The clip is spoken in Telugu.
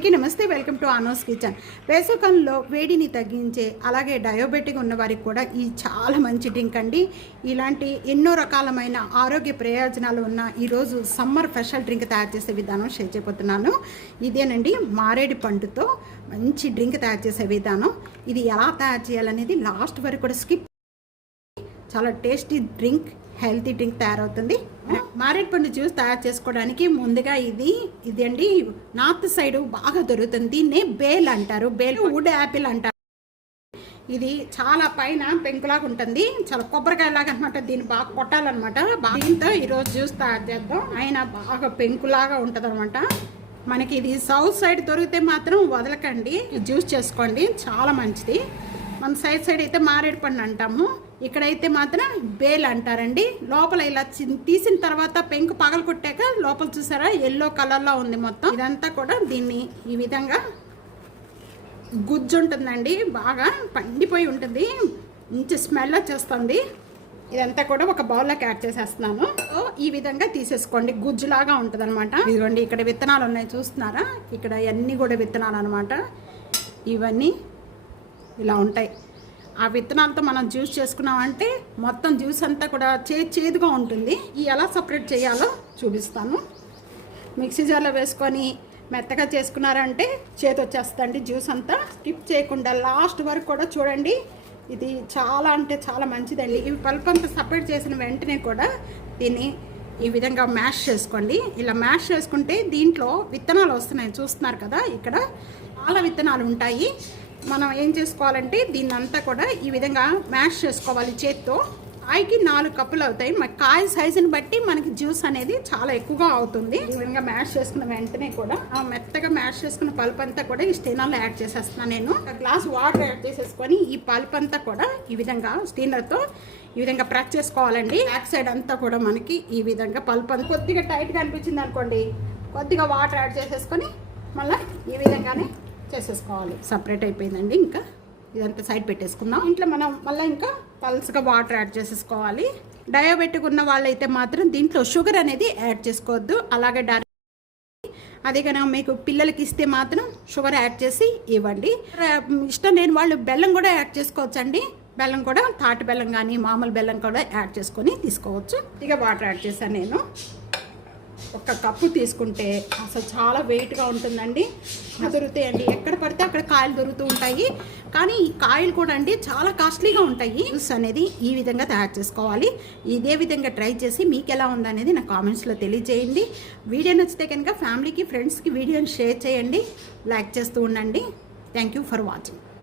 అందరికీ నమస్తే, వెల్కమ్ టు అనోస్ కిచెన్. వేసవికాలంలో వేడిని తగ్గించే అలాగే డయాబెటిక్ ఉన్న వారికి కూడా ఈ చాలా మంచి డ్రింక్ అండి. ఇలాంటి ఎన్నో రకాలమైన ఆరోగ్య ప్రయోజనాలు ఉన్న ఈరోజు సమ్మర్ స్పెషల్ డ్రింక్ తయారు చేసే విధానం షేర్ చేయబోతున్నాను. ఇదేనండి మారేడు పండుతో మంచి డ్రింక్ తయారు చేసే విధానం. ఇది ఎలా తయారు చేయాలనేది లాస్ట్ వరకు కూడా స్కిప్. చాలా టేస్టీ డ్రింక్, హెల్తీ డ్రింక్ తయారవుతుంది. మారేడు పండు జ్యూస్ తయారు చేసుకోవడానికి ముందుగా ఇది అండి నార్త్ సైడ్ బాగా దొరుకుతుంది. దీన్నే బేల్ అంటారు, బేల్ వుడ్ యాపిల్ అంటారు. ఇది చాలా పైన పెంకులాగా ఉంటుంది, చాలా కొబ్బరికాయలాగా అనమాట. దీన్ని బాగా కొట్టాలన్నమాట. దీంతో ఈరోజు జ్యూస్ తయారు చేద్దాం. అయినా బాగా పెంకులాగా ఉంటుంది అనమాట. మనకి ఇది సౌత్ సైడ్ దొరికితే మాత్రం వదలకండి, జ్యూస్ చేసుకోండి, చాలా మంచిది. మన సైడ్ అయితే మారేడు పండు అంటాము, ఇక్కడైతే మాత్రం బేల్ అంటారండి. లోపల ఇలా తీసిన తర్వాత పెంకు పగలు కొట్టాక లోపల చూసారా ఎల్లో కలర్లో ఉంది మొత్తం. ఇదంతా కూడా దీన్ని ఈ విధంగా గుజ్జు ఉంటుందండి, బాగా పండిపోయి ఉంటుంది, మంచి స్మెల్ వచ్చేస్తుంది. ఇదంతా కూడా ఒక బౌల్లోకి యాడ్ చేసేస్తున్నాను. ఈ విధంగా తీసేసుకోండి, గుజ్జులాగా ఉంటుంది అనమాట. ఇదిగోండి ఇక్కడ విత్తనాలు ఉన్నాయి చూస్తున్నారా, ఇక్కడ అన్నీ కూడా విత్తనాలు అనమాట. ఇవన్నీ ఇలా ఉంటాయి. ఆ విత్తనాలతో మనం జ్యూస్ చేసుకున్నామంటే మొత్తం జ్యూస్ అంతా కూడా చేదుగా ఉంటుంది. ఈ ఎలా సపరేట్ చేయాలో చూపిస్తాను. మిక్సీ జార్లో వేసుకొని మెత్తగా చేసుకున్నారంటే చేతి వచ్చేస్తుంది జ్యూస్ అంతా. స్కిప్ చేయకుండా లాస్ట్ వరకు కూడా చూడండి. ఇది చాలా అంటే చాలా మంచిదండి. ఇవి పల్ప్ అంతా సపరేట్ చేసిన వెంటనే కూడా దీన్ని ఈ విధంగా మ్యాష్ చేసుకోండి. ఇలా మ్యాష్ చేసుకుంటే దీంట్లో విత్తనాలు వస్తున్నాయి చూస్తున్నారు కదా, ఇక్కడ చాలా విత్తనాలు ఉంటాయి. మనం ఏం చేసుకోవాలంటే దీన్ని అంతా కూడా ఈ విధంగా మ్యాష్ చేసుకోవాలి చేత్తో. కాయకి 4 కప్పులు అవుతాయి. మన కాయ సైజుని బట్టి మనకి జ్యూస్ అనేది చాలా ఎక్కువగా అవుతుంది. ఈ విధంగా మ్యాష్ చేసుకున్న వెంటనే కూడా మెత్తగా మ్యాష్ చేసుకున్న పల్ప్ అంతా కూడా ఈ స్టీనర్లో యాడ్ చేసేస్తున్నాను. నేను ఒక గ్లాస్ వాటర్ యాడ్ చేసేసుకొని ఈ పల్ప్ అంతా కూడా ఈ విధంగా స్టీనర్తో ఈ విధంగా ప్రెస్ చేసుకోవాలండి. బ్యాక్ సైడ్ అంతా కూడా మనకి ఈ విధంగా పల్ప్ అంతా కొద్దిగా టైట్గా అనిపించింది అనుకోండి, కొద్దిగా వాటర్ యాడ్ చేసేసుకొని మళ్ళీ ఈ విధంగానే చేసేసుకోవాలి. సపరేట్ అయిపోయిందండి. ఇంకా ఇదంతా సైడ్ పెట్టేసుకుందాం. ఇంట్లో మనం మళ్ళీ ఇంకా పల్స్గా వాటర్ యాడ్ చేసేసుకోవాలి. డయాబెటిక్ ఉన్న వాళ్ళైతే మాత్రం దీంట్లో షుగర్ అనేది యాడ్ చేసుకోవద్దు. అలాగే అదే కనుక మీకు పిల్లలకి ఇస్తే మాత్రం షుగర్ యాడ్ చేసి ఇవ్వండి. ఇష్టం లేని వాళ్ళు బెల్లం కూడా యాడ్ చేసుకోవచ్చండి. బెల్లం కూడా తాటి బెల్లం కానీ మామూలు బెల్లం కూడా యాడ్ చేసుకొని తీసుకోవచ్చు. ఇక వాటర్ యాడ్ చేశాను నేను. ఒక కప్పు తీసుకుంటే అసలు చాలా వెయిట్గా ఉంటుందండి. దొరుకుతాయండి, ఎక్కడ పడితే అక్కడ కాయలు దొరుకుతూ ఉంటాయి. కానీ ఈ కాయలు కూడా అండి చాలా కాస్ట్లీగా ఉంటాయి. జ్యూస్ అనేది ఈ విధంగా తయారు చేసుకోవాలి. ఇదే విధంగా ట్రై చేసి మీకు ఎలా ఉందనేది నా కామెంట్స్లో తెలియజేయండి. వీడియో నచ్చితే కనుక ఫ్యామిలీకి ఫ్రెండ్స్కి వీడియోని షేర్ చేయండి, లైక్ చేస్తూ ఉండండి. Thank you for watching.